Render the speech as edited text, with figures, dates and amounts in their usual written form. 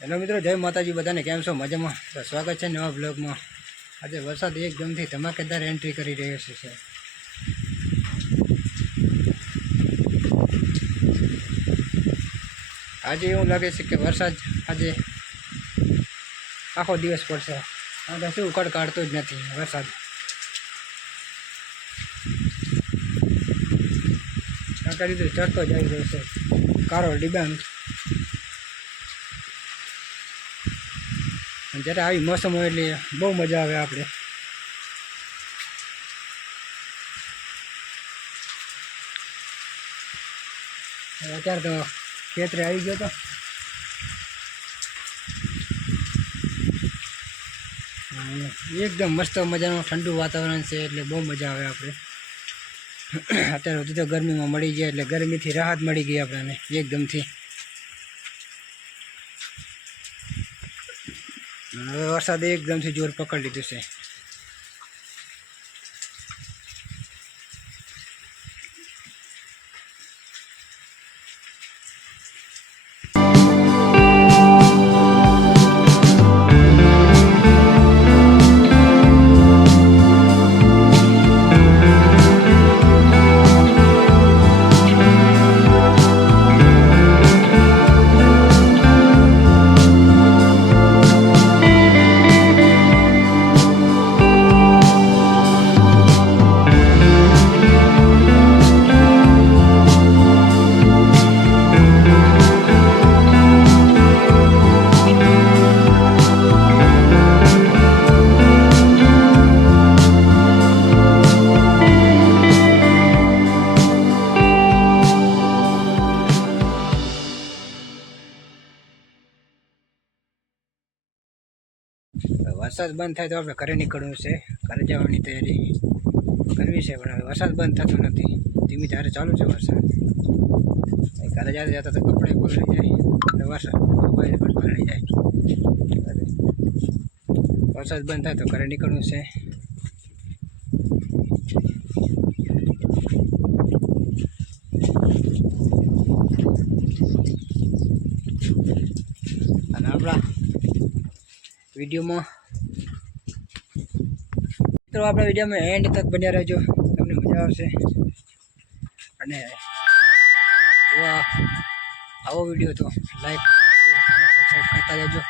Hello મિત્રો, જય માતાજી બધાને. કેમ છો? મજામાં? તો સ્વાગત છે નવા બ્લોગમાં. આજે વરસાદ એકદમથી ધમાકેદાર એન્ટ્રી કરી રહ્યો છે. આજે એવું લાગે છે કે વરસાદ આજે આખો દિવસ પડશે. આજે શું ઉકળ કાઢતો જ નથી વરસાદ. કાંકરી તો ચડતો જ આવી રહ્યો છે, કારો ડિબાંગ. જ્યારે આવી મોસમ હોય એટલે બહુ મજા આવે આપણે. અત્યારે તો ખેતરે આવી ગયો તો એકદમ મસ્ત મજાનું ઠંડુ વાતાવરણ છે એટલે બહુ મજા આવે આપણે. અત્યારે સુધી તો ગરમીમાં મળી જાય એટલે ગરમીથી રાહત મળી ગઈ આપણને એકદમથી. હવે વરસાદ એકદમથી જોર પકડી લીધું છે. વરસાદ બંધ થાય તો આપણે ઘરે નીકળવું છે. ઘરે જવાની તૈયારી કરવી છે, પણ હવે વરસાદ બંધ થતો નથી. ધીમે ધારે ચાલુ છે વરસાદ. ઘરે જતા જતા તો કપડે પલળી જાય અને વરસાદ મોબાઈલ પણ પલળી જાય. વરસાદ બંધ થાય તો ઘરે નીકળવું છે. અને આપણા વિડીયોમાં મિત્રો, આપણા વિડીયોમાં એન્ડ તક બન્યા રહેજો, તમને મજા આવશે. અને જો આવો વિડીયો તો લાઈક સબસ્ક્રાઈબ કરતા રહેજો.